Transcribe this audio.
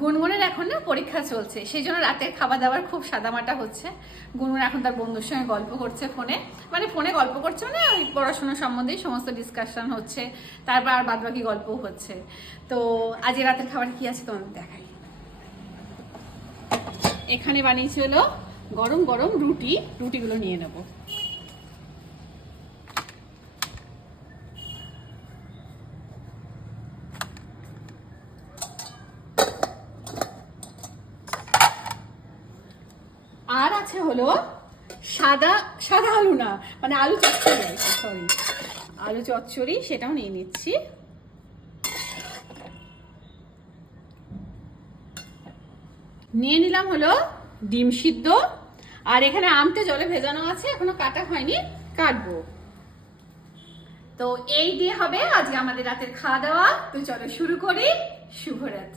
গুনগুনের এখন না পরীক্ষা চলছে, সেই জন্য রাতের খাবার দাবার খুব সাদামাটা হচ্ছে। গুনগুন এখন তার বন্ধুর সঙ্গে গল্প করছে ফোনে, মানে ফোনে গল্প করছে মানে ওই পড়াশোনা সম্বন্ধেই সমস্ত ডিসকাশন হচ্ছে, তারপর আর বাদবাকি গল্পও হচ্ছে। তো আজ রাতের খাবার কি আছে তোমাদের দেখাই। এখানে বানিয়েছি হলো গরম গরম রুটি, রুটিগুলো নিয়ে নেবো। আর আছে হলো সাদা সাদা আলু না, মানে আলু চচ্চড়ি, সরি আলু চচ্চড়ি, সেটাও নিয়ে নিচ্ছি। নিয়ে নিলাম হলো ডিম সিদ্ধ, আর এখানে আমতে জলে ভেজানো আছে, এখনো কাটা হয়নি, কাটবো। তো এই দিয়ে হবে আজকে আমাদের রাতের খাওয়া দাওয়া। তো চলো শুরু করি। শুভরাত্রি।